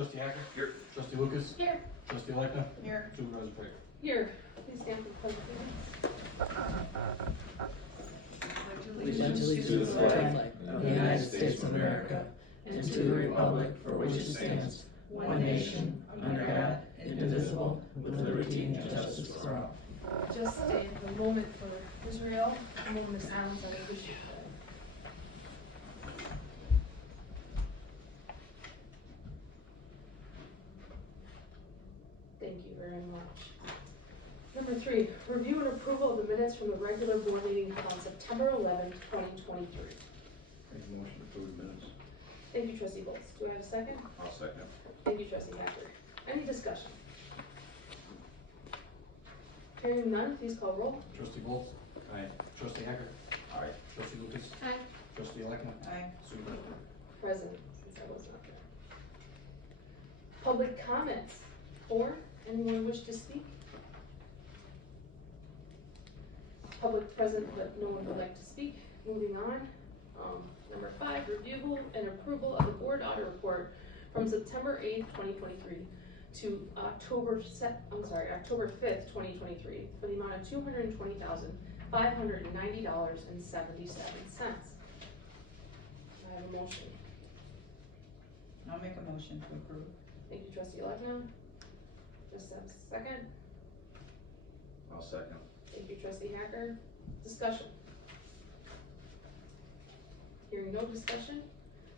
Trustee Hacker? Here. Trustee Lucas? Here. Trustee Elecna? Here. Supervisor Craig? Here. Please stand for the pledge of Allegiance to the flag of the United States of America and to the republic for which it stands, one nation, under God, indivisible, with liberty and justice for all. Just stay a moment for Israel, a moment of silence on the issue. Thank you very much. Number 3, review and approval of the minutes from the regular board meeting held on September 11th, 2023. Make a motion to approve the minutes. Thank you, Trustee Bolts. Do I have a second? I'll second. Thank you, Trustee Hacker. Any discussion? Hearing none, please call roll. Trustee Bolts? Aye. Trustee Hacker? Aye. Trustee Lucas? Aye. Trustee Elecna? Aye. Supervisor Craig? Present, since I was not there. Public comments, or anyone wish to speak? Public present, but no one would like to speak. Moving on. Number 5, review and approval of the board audit report from September 8th, 2023 to October 5th, 2023 for the amount of $220,590.77. I have a motion. I'll make a motion to approve. Thank you, Trustee Elecna. Just a second. I'll second. Thank you, Trustee Hacker. Discussion. Hearing no discussion,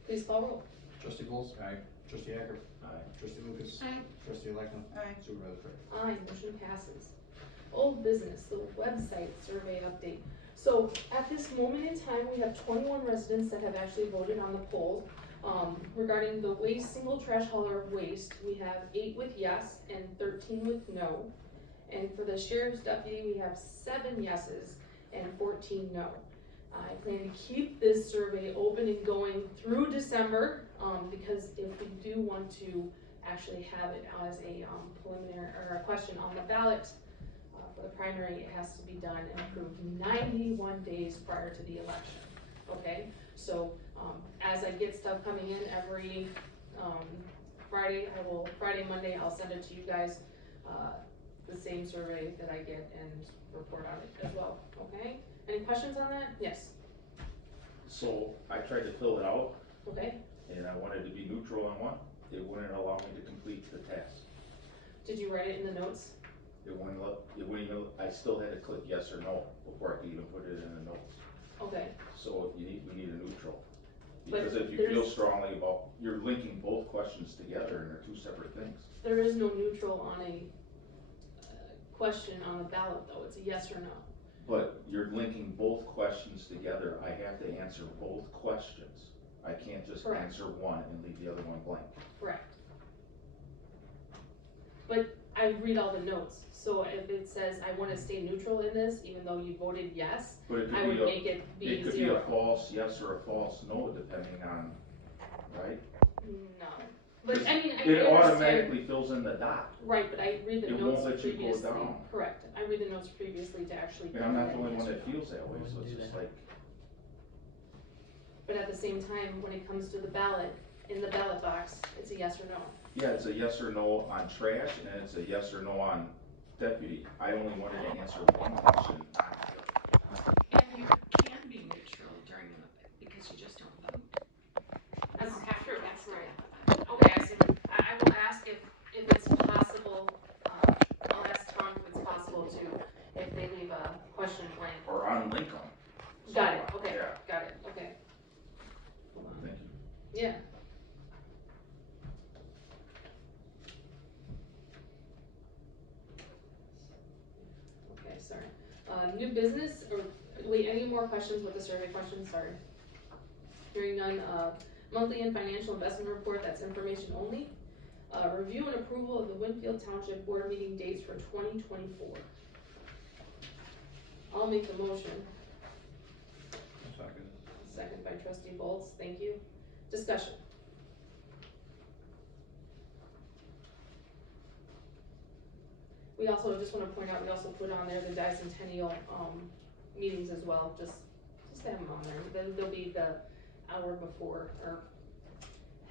please call roll. Trustee Bolts? Aye. Trustee Hacker? Aye. Trustee Lucas? Aye. Trustee Elecna? Aye. Supervisor Craig? Aye, motion passes. Old business, the website survey update. So at this moment in time, we have 21 residents that have actually voted on the poll. Regarding the waste, single trash hauler of waste, we have 8 with yes and 13 with no. And for the sheriff's deputy, we have 7 yeses and 14 no. I plan to keep this survey open and going through December, because if we do want to actually have it as a preliminary or a question on the ballot for the primary, it has to be done and approved 91 days prior to the election. Okay, so as I get stuff coming in every Friday, Monday, I'll send it to you guys, the same survey that I get and report on it as well. Okay, any questions on that? Yes. So I tried to fill it out Okay, and I wanted to be neutral on one. It wouldn't allow me to complete the task. did you write it in the notes? It wouldn't even, I still had to click yes or no before I could even put it in the notes. Okay, So we need a neutral. But Because if you feel there's- strongly about, you're linking both questions together and they're two separate things. there is no neutral on a question on the ballot though, it's a yes or no. But you're linking both questions together. I have to answer both questions. I can't just Correct. answer one and leave the other one blank. Correct. But I read all the notes, so if it says I wanna stay neutral in this, even though you voted yes, But it I could would be make it be it could be a 0. false yes or a false no, depending on, right? No, but I mean, I It understand, automatically fills in the dot. right, but I read the It notes won't let you go previously, down. correct, I read the notes previously to actually. And I'm not the put only yes one or that no. feels that way, so it's just like, But at the same time, when it comes to the ballot, in the ballot box, it's a yes or no. yeah, it's a yes or no on trash and it's a yes or no on deputy. I only wanted to answer one question, not the other. And you can be neutral during the, because you just don't vote. That's don't have to true, cast a right. ballot. Okay, I see. I will ask if it's possible, I'll ask Tom if it's possible to, if they leave a question blank. Or unlink them. Got it, okay, Yeah, got it, okay. Hold on. thank you. Yeah. Okay, sorry. New business, or, wait, any more questions with the survey questions? Sorry. Hearing none, monthly and financial investment report, that's information only. Review and approval of the Winfield Township board meeting dates for 2024. I'll make the motion. Second by Trustee Bolts, thank you. Discussion. We also, just wanna point out, we also put on there the bicentennial, meetings as well, just to have them on there. Then there'll be the hour before, or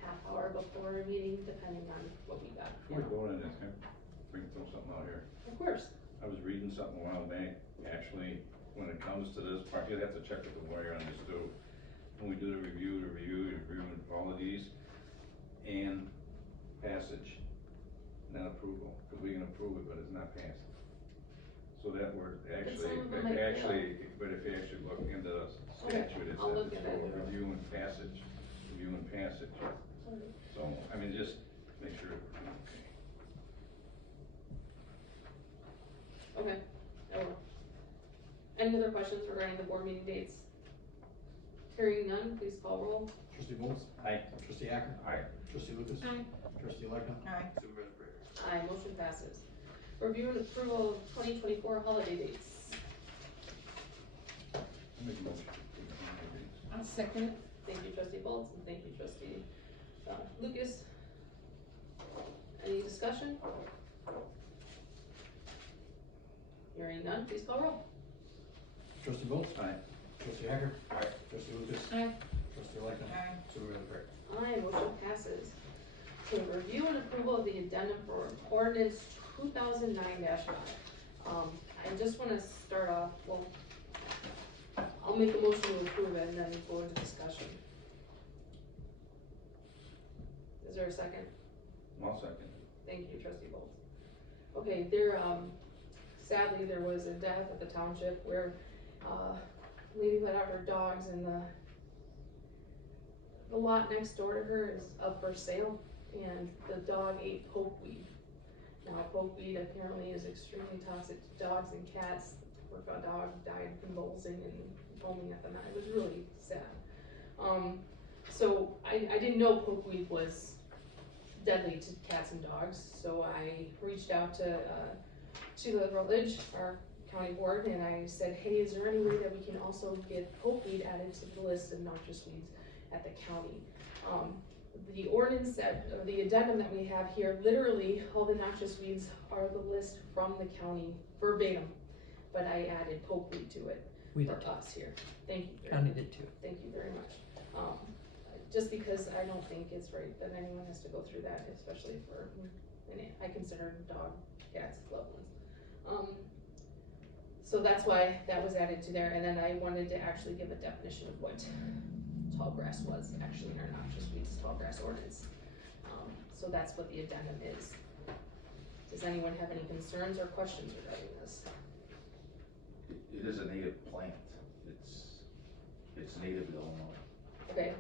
half hour before a meeting, depending on what we got. Before we vote on this, can I throw something out here? Of course. I was reading something a while back, actually, when it comes to this part, you'd have to check with the lawyer on this too. When we do the review and all of these, and passage, not approval, because we can approve it, but it's not passed. So that word, actually, some of them might but if you actually look into the statute, it I'll says look it's at for it. review and passage, So, I mean, just make sure. Okay, I will. Any other questions regarding the board meeting dates? Hearing none, please call roll. Trustee Bowles? Aye. Trustee Hacker? Aye. Trustee Lucas? Aye. Trustee Lightfoot? Aye. Supervisor Brady? Aye, motion passes. Review and approval of 2024 holiday dates. I'll make a motion to approve the holidays. I'll second it. Thank you, trustee Bolts, and thank you, trustee Lucas. Any discussion? Hearing none, please call roll. Trustee Bowles? Aye. Trustee Hacker? Aye. Trustee Lucas? Aye. Trustee Lightfoot? Aye. Supervisor Brady? Aye, motion passes. To review and approval of the addendum for ordinance 2009-5. I just wanna start off, well, I'll make a motion to approve it and then go into discussion. Is there a second? I'll second. Thank you, trustee Bolts. Okay, there, sadly, there was a death at the township where, lady let out her dogs and the lot next door to her is up for sale, and the dog ate pokeweed. Now, pokeweed apparently is extremely toxic to dogs and cats. Poor dog died convulsing and foaming at the mouth. It was really sad. So I didn't know pokeweed was deadly to cats and dogs, so I reached out to the Rutledge, our county board, and I said, hey, is there any way that we can also get pokeweed added to the list of noxious weeds at the county? The ordinance that, or the addendum that we have here, literally all the noxious weeds are the list from the county verbatim, but I added pokeweed to it We for did, us here. Thank you very county much. did too. Thank you very much. Just because I don't think it's right that anyone has to go through that, especially for, and I consider dog, cats, loved ones. So that's why that was added to there, and then I wanted to actually give a definition of what tall grass was actually in our noxious weeds tall grass ordinance. So that's what the addendum is. Does anyone have any concerns or questions regarding this? It is a native plant. It's native to Illinois. Okay,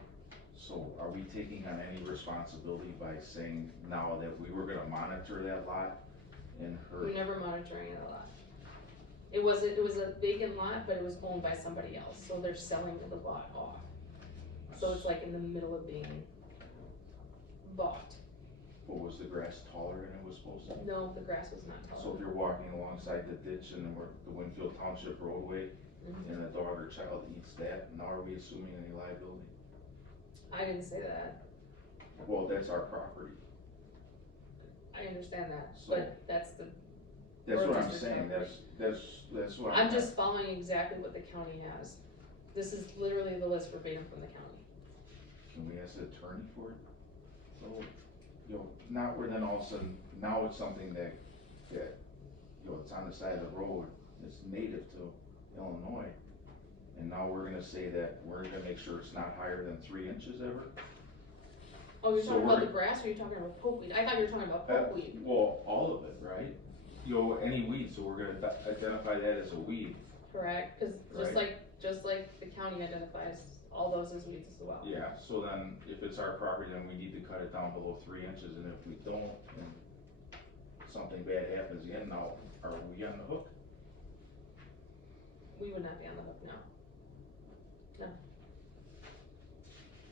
So are we taking on any responsibility by saying now that we were gonna monitor that lot and her? we're never monitoring the lot. It was a vacant lot, but it was owned by somebody else, so they're selling the lot off. So it's like in the middle of being bought. But was the grass taller than it was supposed to be? No, the grass was not So tall. if you're walking alongside the ditch and we're the Winfield Township roadway Mhm. and a dog or child eats that, now are we assuming any liability? I didn't say that, Well, that's our property. I understand that, So- but that's the, That's Or what I'm just saying, property. that's what I'm just following exactly what the county has. This is literally the list verbatim from the county. Can we ask the attorney for it? So, you know, not where then all of a sudden, now it's something that, you know, it's on the side of the road, it's native to Illinois. And now we're gonna say that we're gonna make sure it's not higher than 3 inches ever? Oh, you're So talking about we're- the grass, or you're talking about pokeweed? I thought you were talking about pokeweed. Well, all of it, right? You know, any weed, so we're gonna identify that as a weed. Correct, cause Right. just like the county identifies all those as weeds as well. Yeah, so then if it's our property, then we need to cut it down below 3 inches, and if we don't, and something bad happens again, now, are we on the hook? We would not be on the hook now.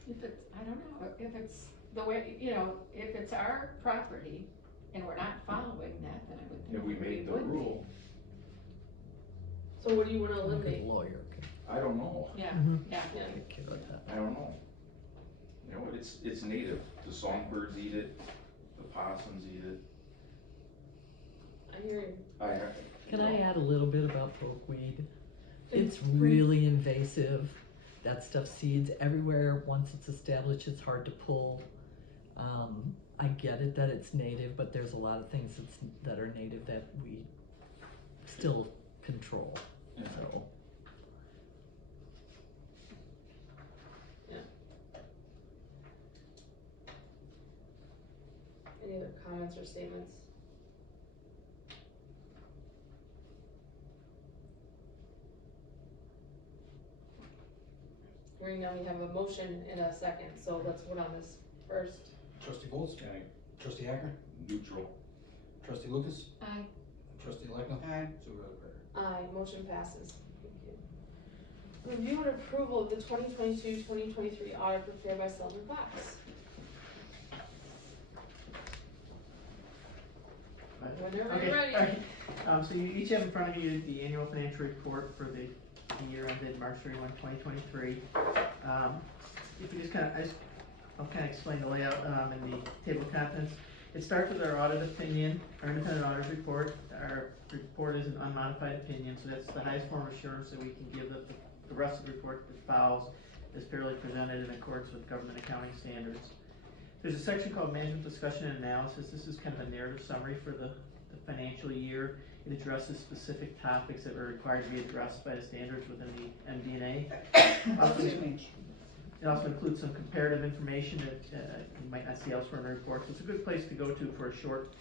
If it's, I don't know, if it's the way, you know, if it's our property and we're not following that, then I would think If we made the would be. rule, So what do you wanna Look at eliminate? the lawyer, okay. I don't know, Yeah, Mhm. yeah. Yeah. Take care of that. I don't know. You know, it's native, the songbirds eat it, the possums eat it, I hear you. Can I add a little bit about pokeweed? It's really invasive. That stuff seeds everywhere. Once it's established, it's hard to pull. I get it that it's native, but there's a lot of things that are native that we still control, Yeah. so. Any other comments or statements? Hearing none, we have a motion in a second, so let's vote on this first. Trustee Bolts? Aye. Trustee Hacker? Neutral. Trustee Lucas? Aye. Trustee Lightfoot? Aye. Supervisor Becker? Aye, motion passes. Thank you. Review and approval of the 2022-2023 audit prepared by Sullivan Fox. Whenever Okay, you're ready. alright. So you each have in front of you the annual financial report for the year ended March 31, 2023. If you just I'll kind of explain the layout in the table of contents. It starts with our audit opinion, our independent auditor's report. Our report is an unmodified opinion, so that's the highest form of assurance that we can give that the rest of the report that follows is fairly presented in accordance with government accounting standards. There's a section called Management Discussion and Analysis. This is kind of a narrative summary for the financial year. It addresses specific topics that were required to be addressed by the standards within the MD&A. It also includes some comparative information that you might not see elsewhere in the report. So it's a good place to go to for a short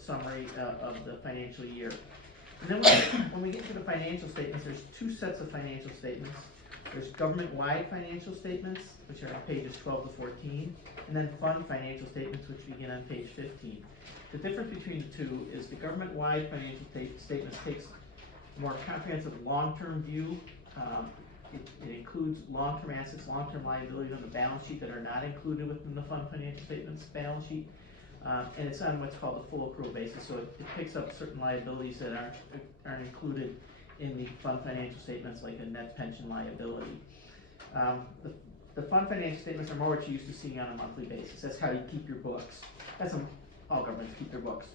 summary of the financial year. And then when we get to the financial statements, there's two sets of financial statements. There's government-wide financial statements, which are on pages 12 to 14, and then fund financial statements, which begin on page 15. The difference between the two is the government-wide financial statements takes a more comprehensive long-term view. It includes long-term assets, long-term liabilities on the balance sheet that are not included within the fund financial statements balance sheet. And it's on what's called a full accrual basis, so it picks up certain liabilities that aren't included in the fund financial statements, like a net pension liability. The fund financial statements are more what you're used to seeing on a monthly basis. That's how you keep your books. That's how all governments keep their books.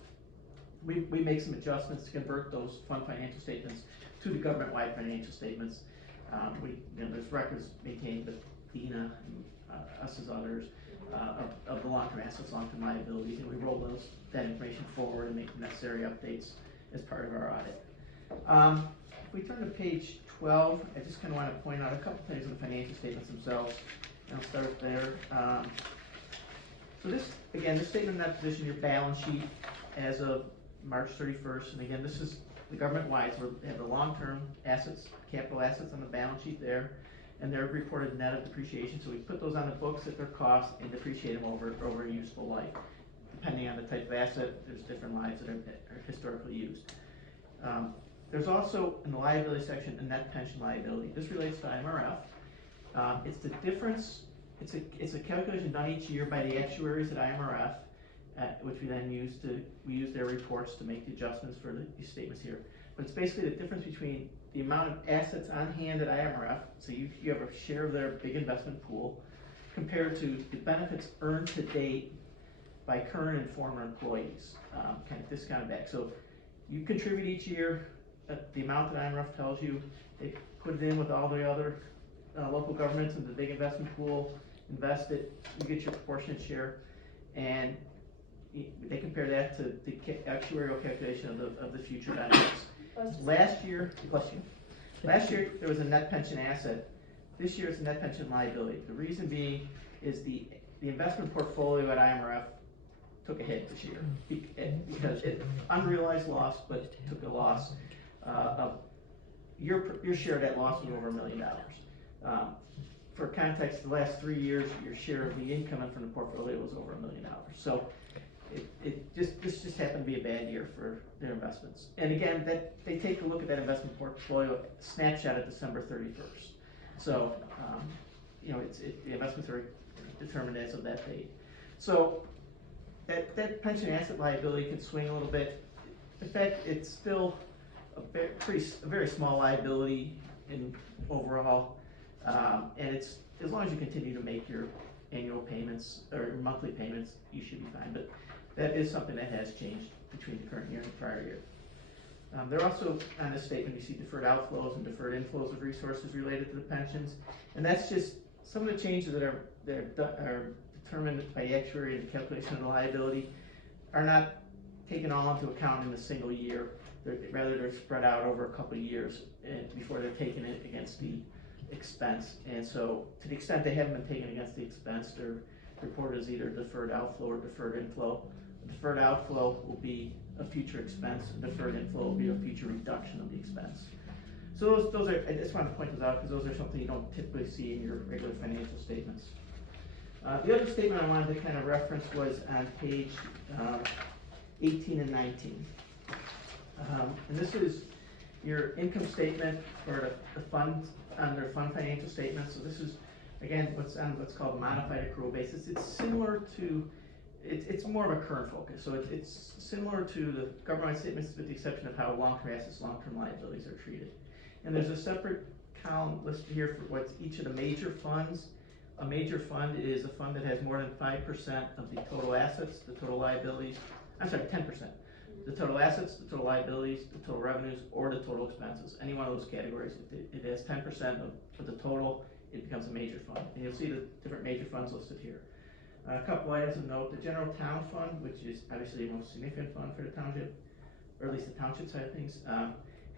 We make some adjustments to convert those fund financial statements to the government-wide financial statements. There's records maintained with DINA and us as others of the long-term assets, long-term liabilities, and we roll that information forward and make the necessary updates as part of our audit. If we turn to page 12, I just kind of want to point out a couple things in the financial statements themselves, and I'll start there. So this statement of net position, your balance sheet as of March 31st, and again, this is the government-wide, so we have the long-term assets, capital assets on the balance sheet there, and they're reported net of depreciation, so we put those on the books at their cost and depreciate them over a useful life. Depending on the type of asset, there's different lives that are historically used. There's also, in the liability section, a net pension liability. This relates to IMRF. It's the difference, it's a calculation done each year by the actuaries at IMRF, which we then use their reports to make the adjustments for these statements here. But it's basically the difference between the amount of assets on hand at IMRF, so you have a share of their big investment pool, compared to the benefits earned to date by current and former employees, kind of discounted back. So you contribute each year the amount that IMRF tells you, they put it in with all the other local governments in the big investment pool, invest it, you get your proportionate share, and they compare that to the actuarial calculation of the future benefits. Last year there was a net pension asset. This year it's a net pension liability. The reason being is the investment portfolio at IMRF took a hit this year because it unrealized loss, but took a loss of your share of that loss was over $1 million. For context, the last 3 years, your share of the income from the portfolio was over $1 million. So this just happened to be a bad year for their investments. And again, they take a look at that investment portfolio snapshot at December 31st. So the investments are determined as of that date. So that pension asset liability can swing a little bit. In fact, it's still a very small liability in overall, and it's as long as you continue to make your annual payments or monthly payments, you should be fine. But that is something that has changed between the current year and the prior year. There are also, on this statement, you see deferred outflows and deferred inflows of resources related to the pensions, and that's just some of the changes that are determined by the actuary in the calculation of the liability are not taken all into account in a single year. Rather, they're spread out over a couple of years before they're taken it against the expense. And so, to the extent they haven't been taken against the expense, they're reported as either deferred outflow or deferred inflow. A deferred outflow will be a future expense. A deferred inflow will be a future reduction of the expense. So those are, I just wanted to point those out because those are something you don't typically see in your regular financial statements. The other statement I wanted to kind of reference was on page 18 and 19. And this is your income statement for the fund, under fund financial statements. So this is, again, what's on what's called a modified accrual basis. It's similar to, it's more of a current focus. So it's similar to the government statements with the exception of how long-term assets, long-term liabilities are treated. And there's a separate column listed here for what's each of the major funds. A major fund is a fund that has more than 5% of the total assets, the total liabilities, 10%. The total assets, the total liabilities, the total revenues, or the total expenses. Any one of those categories, if it has 10% of the total, it becomes a major fund. And you'll see the different major funds listed here. A couple items of note, the general town fund, which is obviously the most significant fund for the township, or at least the township side of things,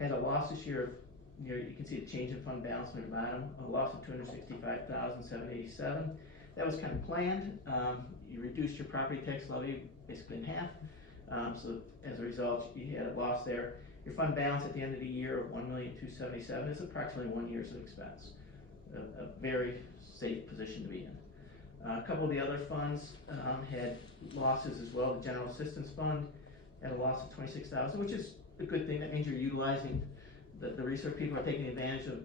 had a loss this year of, you can see the change in fund balance near the bottom, a loss of $265,787. That was kind of planned. You reduced your property tax levy basically in half. So as a result, you had a loss there. Your fund balance at the end of the year of $1,277,000 is approximately 1 year's of expense. A very safe position to be in. A couple of the other funds had losses as well. The General Assistance Fund had a loss of $26,000, which is a good thing. That means you're utilizing the resource. People are taking advantage of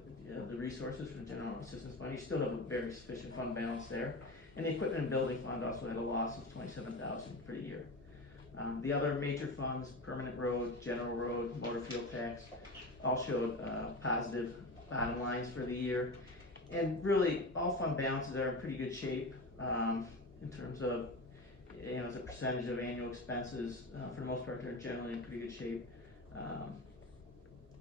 the resources from the General Assistance Fund. You still have a very sufficient fund balance there. And the Equipment and Building Fund also had a loss of $27,000 for the year. The other major funds, permanent road, general road, motor fuel tax, all showed positive bottom lines for the year. And really, all fund balances are in pretty good shape in terms of, as a percentage of annual expenses. For the most part, they're generally in pretty good shape.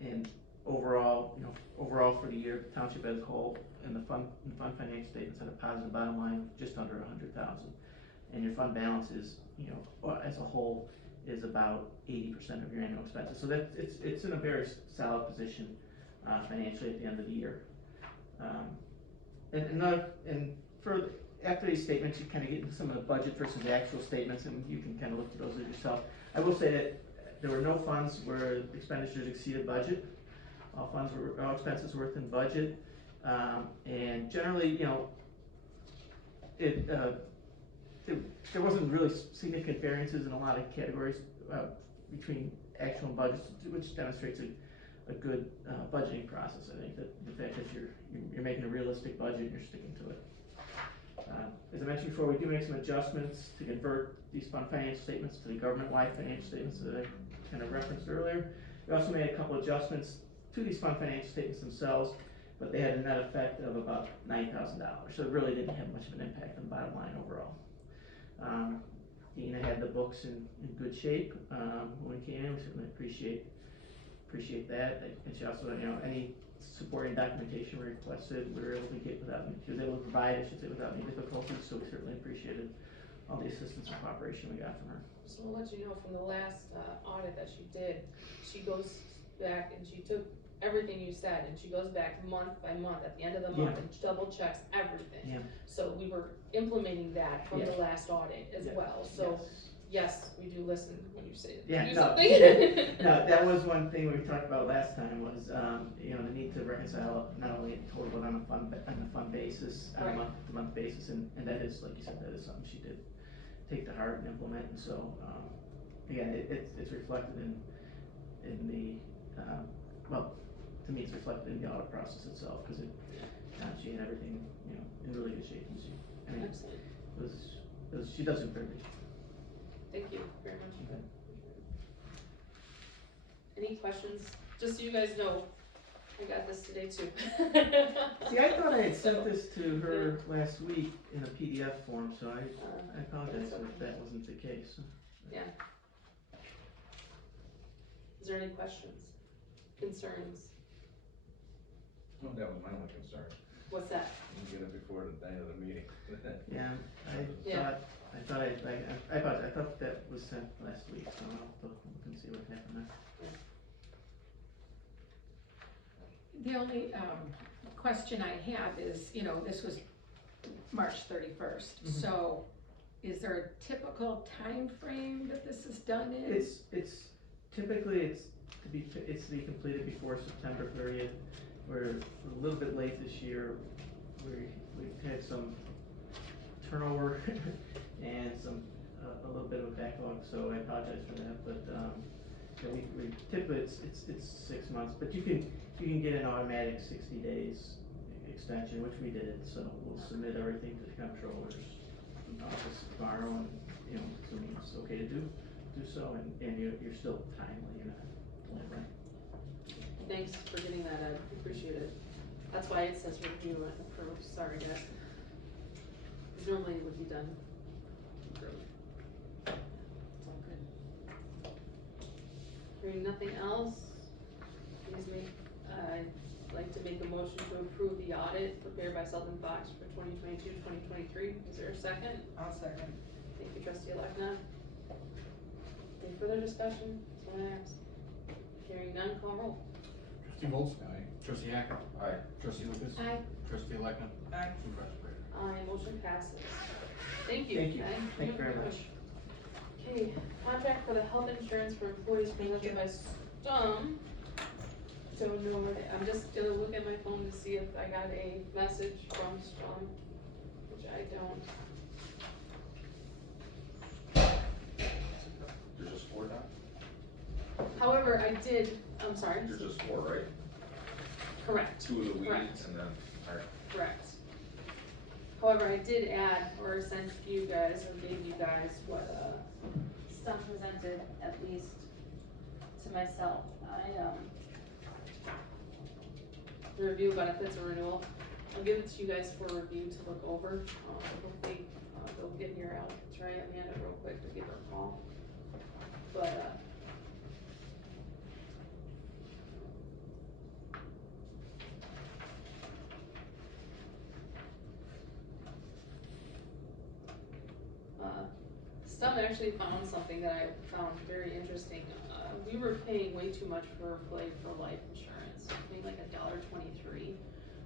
And overall, overall for the year, the township as a whole and the fund financial statements had a positive bottom line of just under $100,000. And your fund balance is, as a whole, is about 80% of your annual expenses. So that it's in a very solid position financially at the end of the year. After these statements, you kind of get into some of the budget versus actual statements, and you can kind of look at those yourself. I will say that there were no funds where expenditures exceeded budget. All expenses were within budget, and generally, there wasn't really significant variances in a lot of categories between actual and budgets, which demonstrates a good budgeting process. I think that the fact that you're making a realistic budget and you're sticking to it. As I mentioned before, we do make some adjustments to convert these fund financial statements to the government-wide financial statements that I kind of referenced earlier. We also made a couple adjustments to these fund financial statements themselves, but they had a net effect of about $9,000. So it really didn't have much of an impact on the bottom line overall. Dina had the books in good shape when we came in. We certainly appreciate that. And she also, any supporting documentation we requested, we were able to get she was able to provide, I should say, without any difficulties. So we certainly appreciated all the assistance and cooperation we got from her. So we'll let you know from the last audit that she did, she goes back and she took everything you said and she goes back month by month at the end of the month and double checks everything. Yeah. So we were implementing that from the last audit as well. So yes, we do listen when you say something. No, that was one thing we talked about last time was the need to reconcile not only total but on a fund basis, on a month-to-month basis, and that is, like you said, that is something she did take to heart and implement. And so again, it's reflected in the to me it's reflected in the audit process itself because she had everything in really good shape. And she does it very good. Thank you very much. Okay. Any questions? Just so you guys know, I got this today too. See, I thought I had sent this to her last week in a PDF form, so I apologize if that wasn't the case. Yeah. Is there any questions, concerns? Well, that was my only concern. What's that? You get it before the day of the meeting. Yeah, Yeah. I thought that was sent last week, so I'll have to look and see what happened there. The only, question I have is, you know, this was March 31st, Mhm. so is there a typical time frame that this is done in? It's typically, it's to be completed before September 30th. We're a little bit late this year. We've had some turnover and a little bit of a backlog, so I apologize for that, but, yeah, we typically, it's 6 months, but you can get an automatic 60 days extension, which we did, so we'll submit everything to the comptroller's office tomorrow, and, you know, assuming it's okay to do so, and you're still timely, you're not totally right. Thanks for getting that, Ed, appreciate it. That's why it says review and approve, sorry guys. 'Cause normally it would be done early. It's all good. Hearing nothing else, I'd like to make a motion to approve the audit prepared by Sullivan Fox for 2022-2023. Is there a second? I'll second. Thank you, trustee Alekna. Any further discussion? That's what I asked. Hearing none, call roll. Trustee Volz? Aye. Trustee Hacker? Aye. Trustee Lucas? Aye. Trustee Alekna? Aye. Supervisor Prater? Aye, motion passes. Thank you. Thank you. Ed. Thank you very much. Okay, contract for the health insurance for employees presented by Stum. Don't know where I'm just gonna look at my phone to see if I got a message from Stum, which I don't. There's just 4 now? However, I did, I'm sorry, There's just 4, right? correct, 2 of the Correct. weeds and then, alright. correct. However, I did add, or sent you guys, or gave you guys what, Stum presented, at least to myself. The review of benefits and renewal, I'll give it to you guys for review to look over. Hopefully, they'll get here, I'll try Amanda real quick to give her a call. But, Stum actually found something that I found very interesting. We were paying way too much for life insurance, paying like $1.23,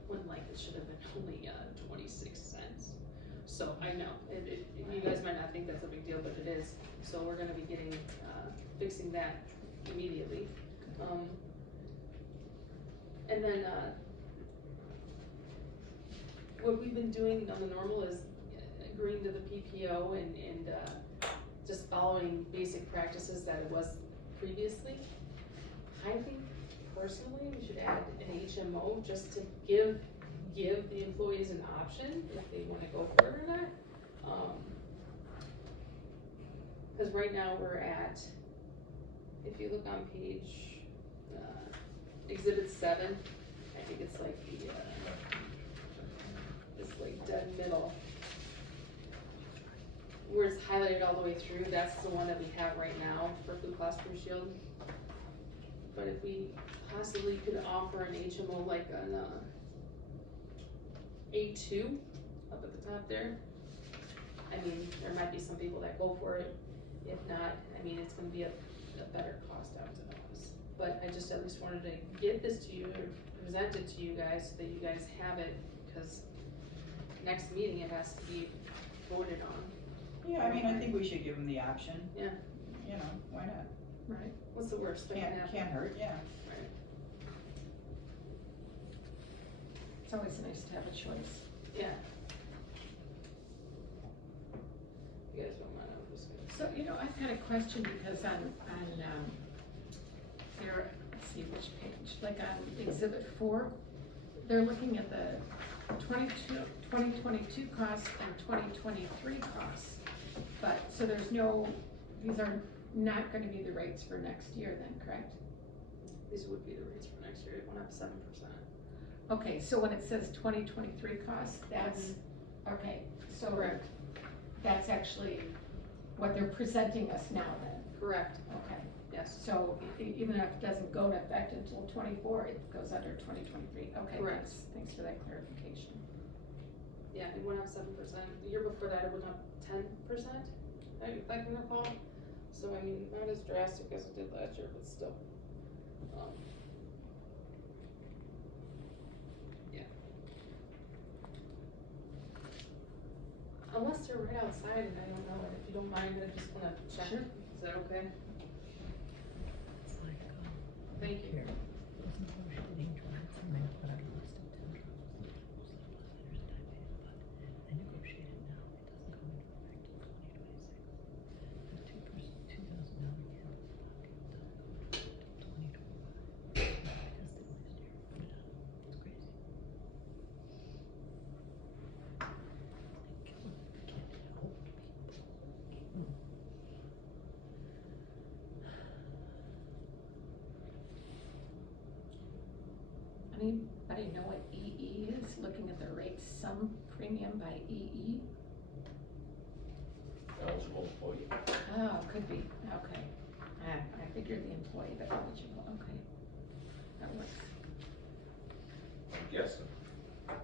when like it should have been only 26 cents. So I know, you guys might not think that's a big deal, but it is. So we're gonna be getting, fixing that immediately. And then, what we've been doing on the normal is agreeing to the PPO and just following basic practices that it was previously. I think personally, we should add an HMO just to give the employees an option if they wanna go for it or not. Cause right now we're at, if you look on page, exhibit 7, I think it's like the, it's like dead middle. Where it's highlighted all the way through, that's the one that we have right now for Blue Cross Blue Shield. But if we possibly could offer an HMO like an, A2 up at the top there. I mean, there might be some people that go for it. If not, I mean, it's gonna be a better cost out to us. But I just at least wanted to get this to you, or present it to you guys, so that you guys have it, because next meeting it has to be voted on. Yeah, I mean, I think we should give them the option. Yeah. You know, why not? Right. What's the worst that can happen? Can't hurt, yeah. Right. It's always nice to have a choice. Yeah. You guys don't mind, I'm just gonna. So, you know, I've got a question because on there, let's see which page, like on exhibit 4, they're looking at the 2022 costs and 2023 costs. But, so there's no, these are not gonna be the rates for next year then, correct? These would be the rates for next year, it went up 7%. Okay, so when it says 2023 costs, that's, okay, so Correct. that's actually what they're presenting us now then, Correct, okay. Yes. So even if it doesn't go into effect until 24, it goes under 2023. Okay, Correct. thanks for that clarification. Yeah, it went up 7%. The year before that, it went up 10%, if I can recall. So, I mean, not as drastic as it did last year, but still. Yeah. Unless they're right outside and I don't know it, if you don't mind, I just wanna check. Sure. Is that okay? It's like, Thank you. here, those negotiating drives, and they put out a list of 10 drives. They negotiated now, it doesn't come into effect until 2026. The $2,000 candle stock, it doesn't go into effect until 2025. Because they last year put it out, it's crazy. Like, can't help people. Anybody know what EE is? Looking at the rates, some premium by EE? Eligible employee. Oh, could be, okay. I figured the employee, but eligible, okay. That works. I'm guessing. Yeah.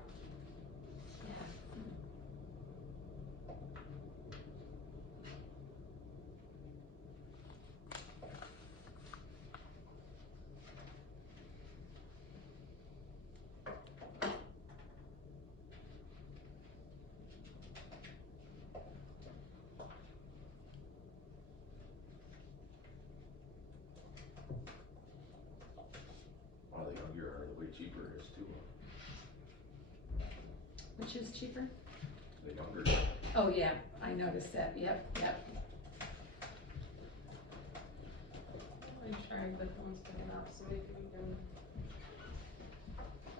Well, the younger are the way cheaper it is too. Which is cheaper? The younger. Oh, yeah, I noticed that, yep. I'm trying, but no one's picking up, so maybe we can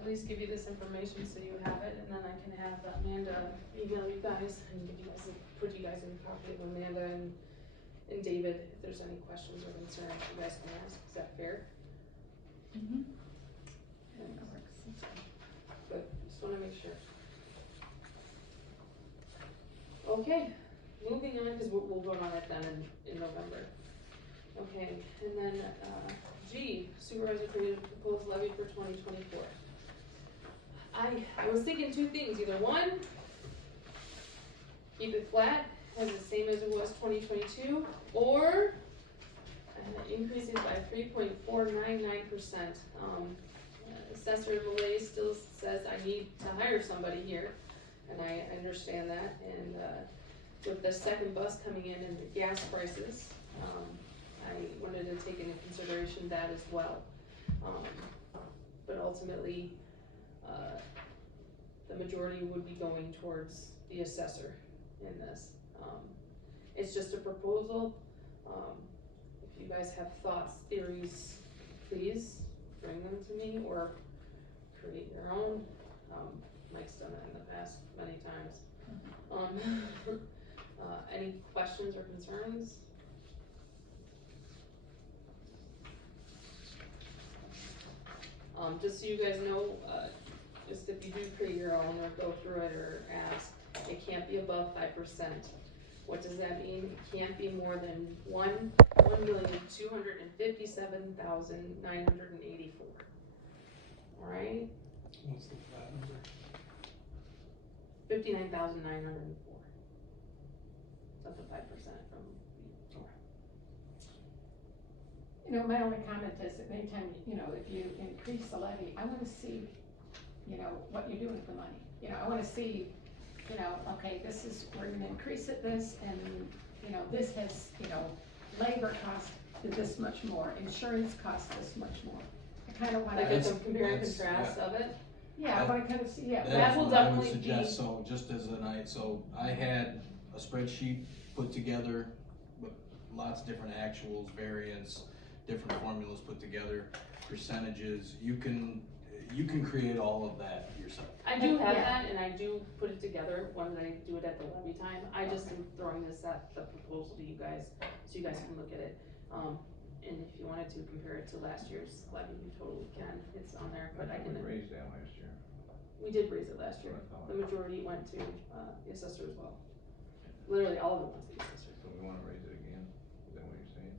at least give you this information so you have it, and then I can have Amanda email you guys and give you guys, put you guys in a copy of Amanda and David, if there's any questions or concerns you guys can ask. Is that fair? Mm-hmm. Yeah, that works. Good, just wanna make sure. Okay, moving on, cause we'll vote on it then in November. Okay, and then, G, supervisor created proposed levy for 2024. I was thinking two things, either one, keep it flat, as the same as it was 2022, or increase it by 3.499%. Assessor Malay still says I need to hire somebody here, and I understand that, and with the second bus coming in and the gas prices, I wanted to take into consideration that as well. But ultimately, the majority would be going towards the assessor in this. It's just a proposal. If you guys have thoughts, theories, please bring them to me or create your own. Mike's done that in the past many times. Any questions or concerns? Just so you guys know, just if you do create your own or go through it or ask, it can't be above 5%. What does that mean? It can't be more than 1,257,984. Alright? What's the flat number? 59,904. That's a 5% from. You know, my only comment is that anytime, you know, if you increase the levy, I wanna see, you know, what you're doing with the money. You know, I wanna see, you know, okay, this is, we're gonna increase it this, and, you know, this has, you know, labor cost this much more, insurance costs this much more. I kinda wanna. Like That's- a compare and that's- contrast of it? Yeah, I wanna kinda see, yeah. That will That's what I would definitely be- suggest, so just as so I had a spreadsheet put together with lots of different actuals, variance, different formulas put together, percentages, you can create all of that yourself. I do have Yeah. that, and I do put it together when I do it at the levy time. I just am throwing this at the proposal to you guys, so you guys can look at it. And if you wanted to compare it to last year's levy, you totally can, it's on there, but I We can, raised that last year. we did raise it last year. The majority went to, the assessor as well. Literally all of it went to the assessor. So we wanna raise it again, is that what you're saying?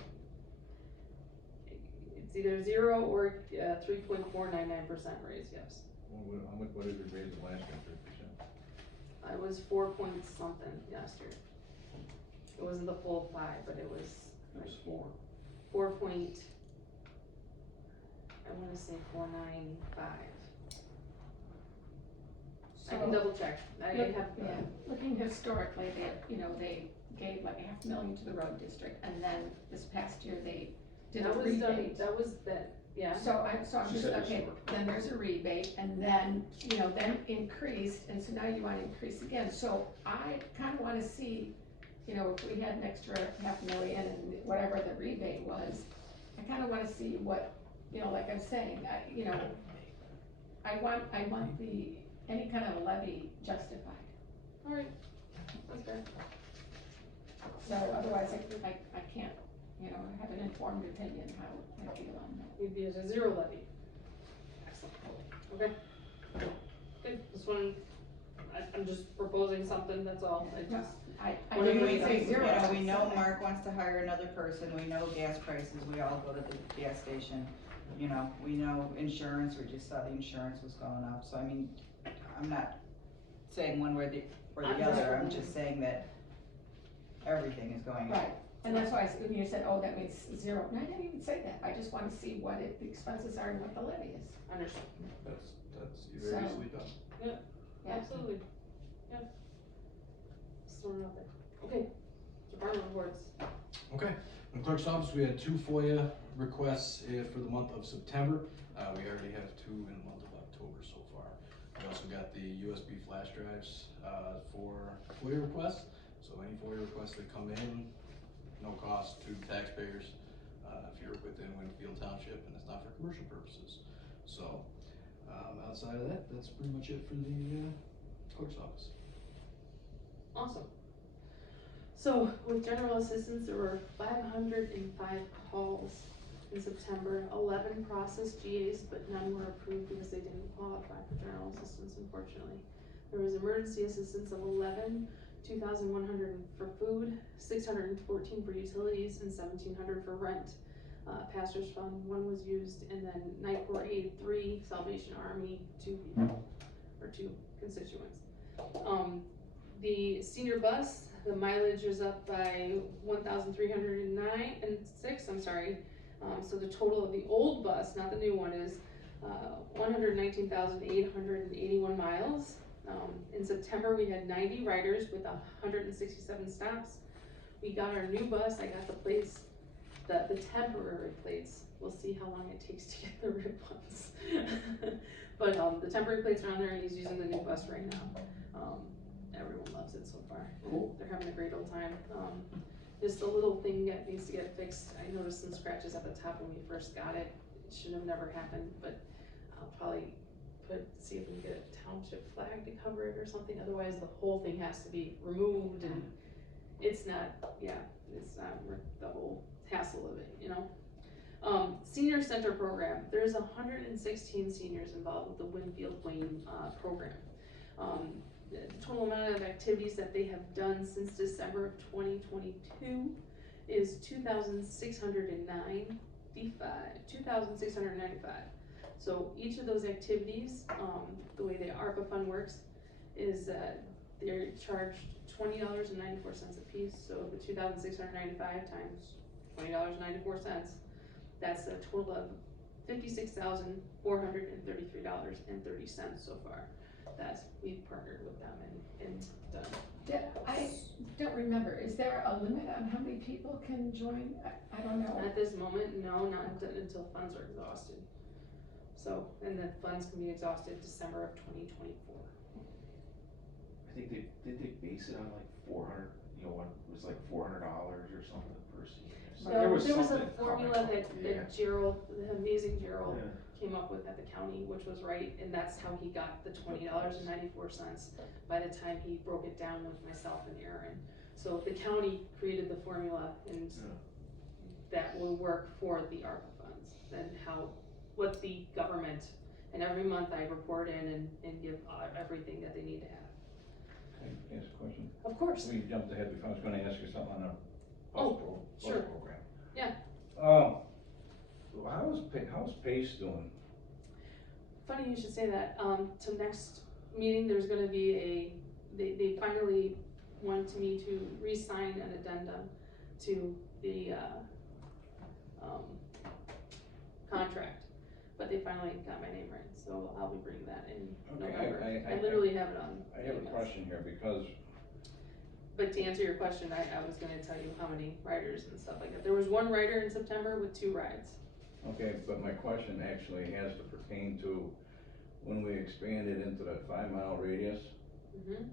It's either 0 or 3.499% raise, yes. What did we raise it last year, 3%? I was 4 point something last year. It wasn't the full 5, but it was It was 4. 4 point, I wanna say 495. I can So- double check, I Look- have, Yeah, looking historically, they gave like $500,000 to the road district, and then this past year, they did a that was done, rebate. that was that, yeah. So I'm She just, said okay, historic. then there's a rebate, and then, then increased, and so now you wanna increase again, so I kinda wanna see, if we had an extra $500,000 and whatever the rebate was, I kinda wanna see what, like I'm saying, I want any kind of levy justified, Alright, that's fair. so otherwise I can't, have an informed opinion how I feel on that. We'd be at a 0 levy. Excellent, okay. Good, this one, I'm just proposing something, that's all, I just, I What do do we say think? zero. We know Mark wants to hire another person, we know gas prices, we all go to the gas station. We know insurance, we just saw the insurance was going up, so I mean, I'm not saying one way or I'm the just- other, I'm just saying that everything is going up. Right, and that's why when you said, oh, that means 0, and I didn't even say that, I just wanna see what the expenses are and what the levy is. understood, That's So- very easily done. Yeah. absolutely, yeah. Just throwing it out there, okay, department reports. Okay, in the clerk's office, we had 2 FOIA requests for the month of September. We already have 2 in the month of October so far. We also got the USB flash drives for FOIA requests. So any FOIA requests that come in, no cost to taxpayers if you're within Winfield Township and it's not for commercial purposes. So outside of that, that's pretty much it for the clerk's office. Awesome. So with general assistance, there were 505 calls in September, 11 processed GAs, but none were approved because they didn't qualify for general assistance, unfortunately. There was emergency assistance of 11, 2,100 for food, 614 for utilities, and 1,700 for rent. Pastor's Fund, 1 was used, and then Night Court Aid, 3, Salvation Army, 2 people, or 2 constituents. The senior bus, the mileage is up by 1,309 and 6, I'm sorry. So the total of the old bus, not the new one, is 119,881 miles. In September, we had 90 riders with 167 stops. We got our new bus, I got the plates, the temporary plates. We'll see how long it takes to get the real ones. But the temporary plates are on there and he's using the new bus right now. Everyone loves it so far. Cool. They're having a great old time. Just a little thing that needs to get fixed. I noticed some scratches at the top when we first got it. It should have never happened, but I'll probably see if we can get a township flag to cover it or something. Otherwise, the whole thing has to be removed, and it's not worth the whole hassle of it, Senior Center Program. There's 116 seniors involved with the Winfield Wayne program. The total amount of activities that they have done since December of 2022 is 2,695. So each of those activities, the way the ARPA fund works is they're charged $20.94 a piece. So the 2,695 times $20.94, that's a total of $56,433.30 so far. We've partnered with them and done. I don't remember, is there a limit on how many people can join? I don't know. At this moment, no, not until funds are exhausted. So, and the funds can be exhausted December of 2024. I think did they base it on like 400, what, it was like $400 or something per senior? There was a something formula comical, that Gerald, the amazing Gerald, Yeah. came up with at the county, which was right, and that's how he got the $20.94 by the time he broke it down with myself and Aaron. So the county created the formula, and that will work for the ARPA funds, and what the government, and every month I report in and give everything that they need to have. Can I ask a question? Of course. We jumped ahead because I was gonna ask you something on the Oh, bus sure. program. Yeah. Well, I was Pace doing? Funny you should say that, to next meeting, there's gonna be they finally wanted me to re-sign an addendum to the, contract, but they finally got my name right, so I'll be bringing that in Okay, November. I literally have it on. I have a emails. question here, because But to answer your question, I was gonna tell you how many riders and stuff like that. There was one rider in September with 2 rides. okay, but my question actually has to pertain to when we expanded into that 5-mile radius, Mm-hmm.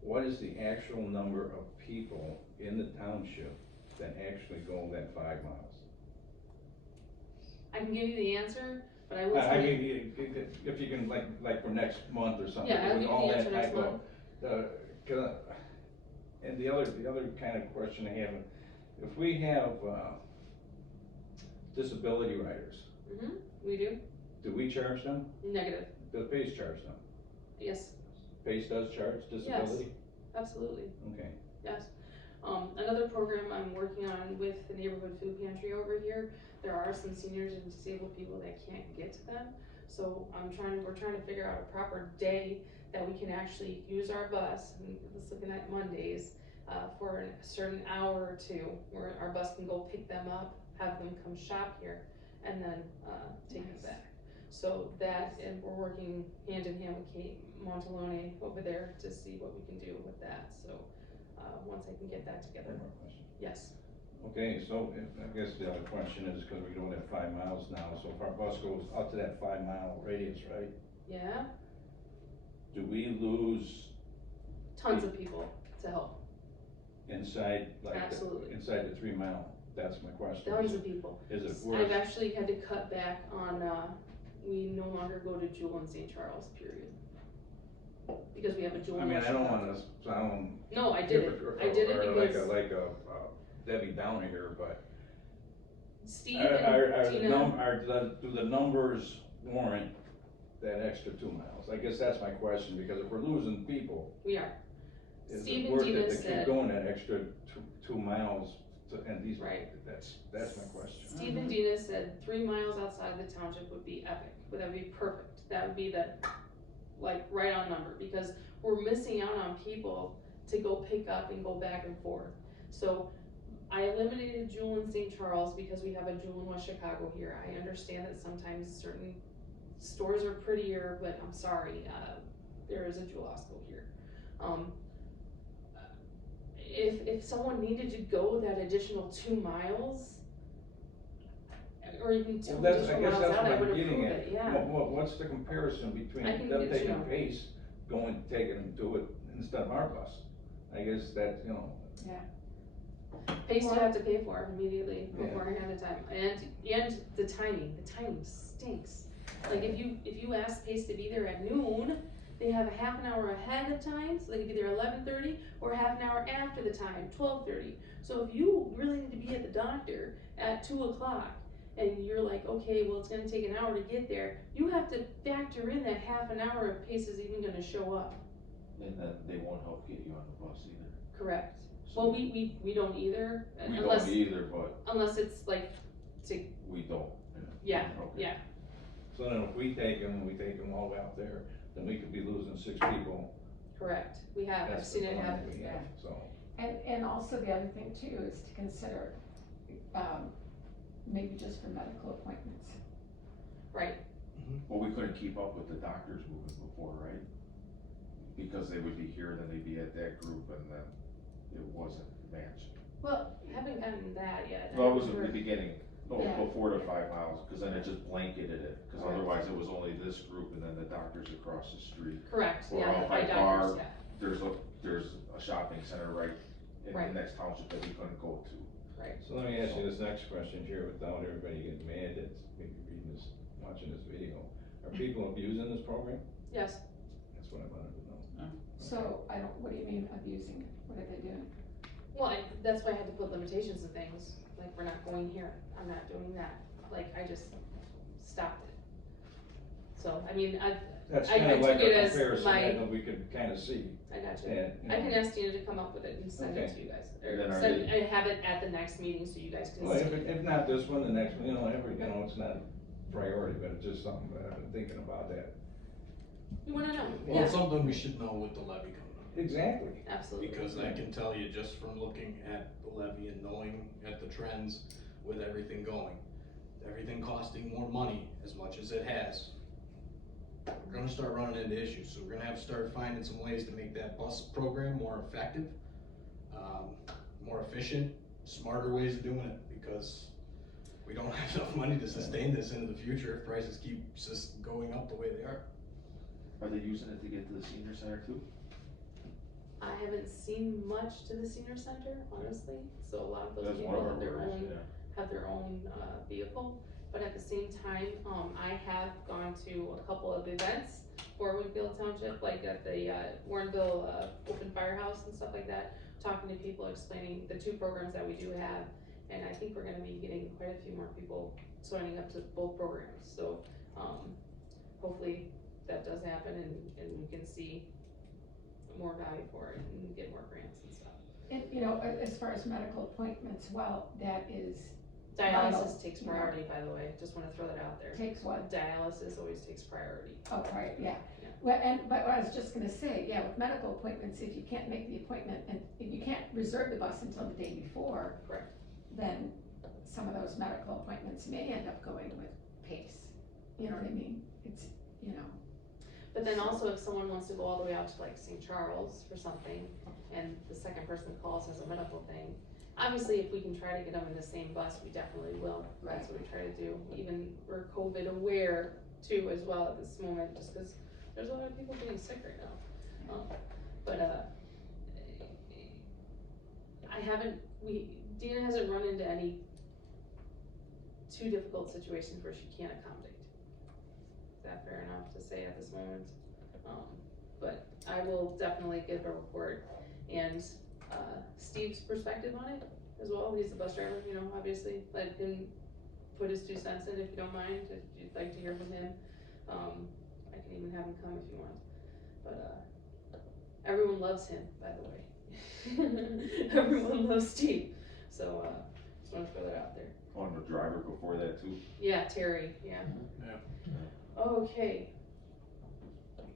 what is the actual number of people in the township that actually go that 5 miles? I can give you the answer, but I will I tell you. mean, if you can, like for next month or something. Yeah, I'll with give you all the that answer next type of- month. And the other kind of question I have, if we have, disability riders, Mm-hmm, we do. do we charge them? Negative, Does Pace charge them? yes, Pace does charge disability? absolutely, Okay, yes. Another program I'm working on with the neighborhood food pantry over here, there are some seniors and disabled people that can't get to them. So we're trying to figure out a proper day that we can actually use our bus, and let's looking at Mondays, for a certain hour or two, where our bus can go pick them up, have them come shop here, and then, take them back. So that, and we're working hand in hand with Kate Montalone over there to see what we can do with that, so, once I can get that together, one more question. yes. Okay, so I guess the other question is, cause we're doing that 5 miles now, so if our bus goes up to that 5-mile radius, right? Yeah, Do we lose tons of people to help, inside, like, Absolutely. inside the 3-mile? That's my question. tons of people. Is it I've worth? actually had to cut back on, we no longer go to Jewel in St. Charles, period. Because we have a Jewel I in mean, West I don't Chicago. wanna sound. No, I did it, I did it or because like a Debbie Downer here, but Steve are and the Tina, do the numbers warrant that extra 2 miles? I guess that's my question, because if we're losing people, we are. is Steve it and worth Tina it to keep said, going that extra 2 miles to, and these, Right. that's my question. Steve and Dina said 3 miles outside the township would be epic, that would be perfect, that would be the, like, right on number, because we're missing out on people to go pick up and go back and forth. So I eliminated Jewel in St. Charles because we have a Jewel in West Chicago here. I understand that sometimes certain stores are prettier, but I'm sorry, there is a Jewel Osco here. If someone needed to go that additional 2 miles, or even 2 Well, that's, I additional guess miles that's out, what I would I'm getting approve at. it, yeah. What's the comparison between I can them get you taking know. Pace, taking them to it instead of our bus? I guess that, you know, Pace you have to pay for immediately Yeah. beforehand of time, and the timing stinks. Like if you ask Pace to be there at noon, they have a half an hour ahead of time, so they can be there 11:30, or half an hour after the time, 12:30. So if you really need to be at the doctor at 2:00, and you're like, okay, well, it's gonna take an hour to get there, you have to factor in that half an hour if Pace is even gonna show up. And then they won't help get you on the bus either. Correct. So Well, we don't either, we unless, don't either, but unless it's like, to, we don't. yeah, Okay. yeah, so then if we take them all the way out there, then we could be losing 6 people. correct. We have, I've That's seen the it plan happen. we have, so. And also the other thing too is to consider, maybe just for medical appointments. Right, Well, we couldn't keep up with the doctors moving before, right? Because they would be here, then they'd be at that group, and then it wasn't matched. well, haven't gotten that yet. Well, it was I've at the heard- beginning, Yeah. before the 5 miles, cause then it just blanketed it, cause Right. otherwise it was only this group and then the doctors across the street. Correct, Or yeah, off the by eye doctors, bar. yeah, There's a shopping center right in the Right. next township that we couldn't go to. right. So let me ask you this next question here without everybody getting mad that's maybe reading this, watching this video. Are people abusing this program? Yes, That's what I wanted to know. So what do you mean abusing it? What are they doing? well, that's why I had to put limitations to things, like, we're not going here, I'm not doing that, like, I just stopped it. So, I mean, That's I kind of took like it a as comparison my- that we could kind of see. I got you. And, you I can know, ask Tina to come up with it and send it Okay. to you guys, And then or are send, they- and have it at the next meeting so you guys can well, see. if not this one, the next one, you know, it's not priority, but it's just something that I've been thinking about that. You wanna know? Well, Yeah, it's something we should know with the levy coming up. Exactly. absolutely. Because I can tell you just from looking at the levy and knowing at the trends with everything going, everything costing more money as much as it has, we're gonna start running into issues, so we're gonna have to start finding some ways to make that bus program more effective, more efficient, smarter ways of doing it, because we don't have enough money to sustain this into the future if prices keep just going up the way they are. Are they using it to get to the senior center too? I haven't seen much to the senior center, honestly, so a lot of those That's one people of our have their worries, own, yeah. have their own, vehicle. But at the same time, I have gone to a couple of events for Winfield Township, like at the, Warrenville, Open Firehouse and stuff like that, talking to people, explaining the two programs that we do have. And I think we're gonna be getting quite a few more people signing up to both programs, so, hopefully that does happen and we can see more value for it and get more grants and stuff. And, you know, as far as medical appointments, well, that is, Dialysis takes you know. priority, by the way, just wanna throw that out there. takes what? Dialysis always takes priority. Oh, right, yeah. Yeah. Well, but I was just gonna say, yeah, with medical appointments, if you can't make the appointment and if you can't reserve the bus until the day before. Correct. Then some of those medical appointments may end up going with PACE, you know what I mean? It's, you know, But then also if someone wants to go all the way out to like St. Charles for something, and the second person that calls has a medical thing, obviously if we can try to get them in the same bus, we definitely will. That's what we try to do, even we're COVID aware too as well at this moment, just cause there's a lot of people getting sick right now. Dina hasn't run into any too difficult situations where she can't accommodate. Is that fair enough to say at this moment? But I will definitely give a report and, Steve's perspective on it as well. He's the bus driver, you know, obviously, let him put his 2 cents in if you don't mind, if you'd like to hear from him. I can even have him come if you want, but, everyone loves him, by the way. Everyone loves Steve, so, just wanna throw that out there. On the driver before that too? Yeah, Terry, yeah. Yeah. Okay,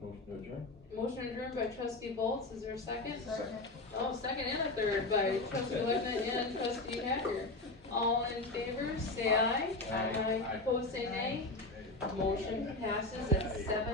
Motion adjourned? motion adjourned by trustee Bolts, is there a second? Second. Oh, second and a third by trustee Legnant and trustee Hacker. All in favor, say aye. Aye. Opposed, say nay. Motion passes at 7:00.